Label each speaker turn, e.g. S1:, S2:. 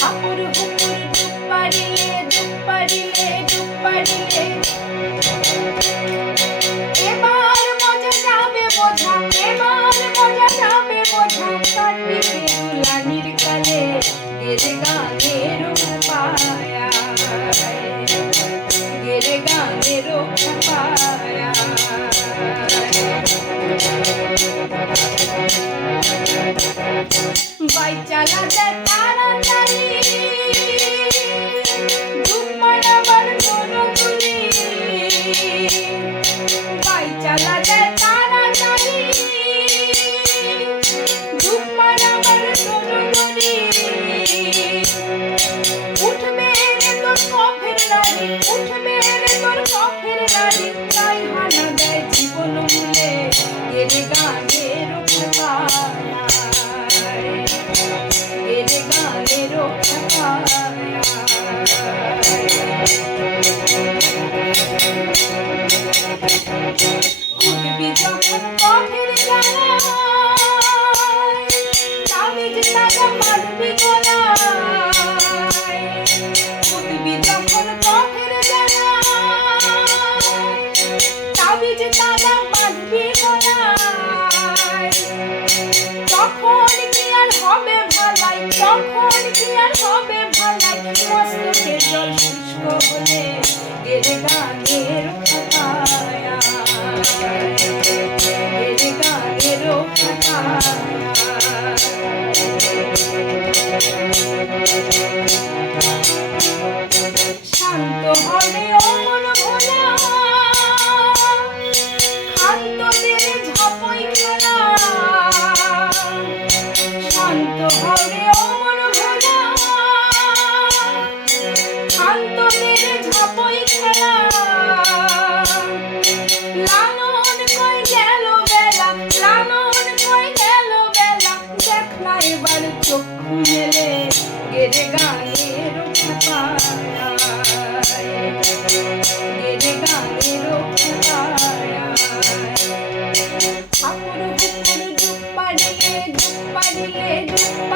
S1: হাপুর হুপুর দুপারিলে দুপারিলে দুপারিলে এবার মজা যাবে বোঝা এবার মজা যাবে বোঝা কাটবে দুলানির কালে এর গানের বাই চালাতে তাড়াতাড়ি। উঠবে তোর কফের নারী। তাই উঠবি যখন কফের তখন কি আর হবে ভালাই মস্তকের জল শুষ্ক হলে এর গানের শান্ত হবে অমন ভোলা। শান্ত তেরে ঝাপই খেলা। শান্ত হবে ডুব পাড়িলে ডুব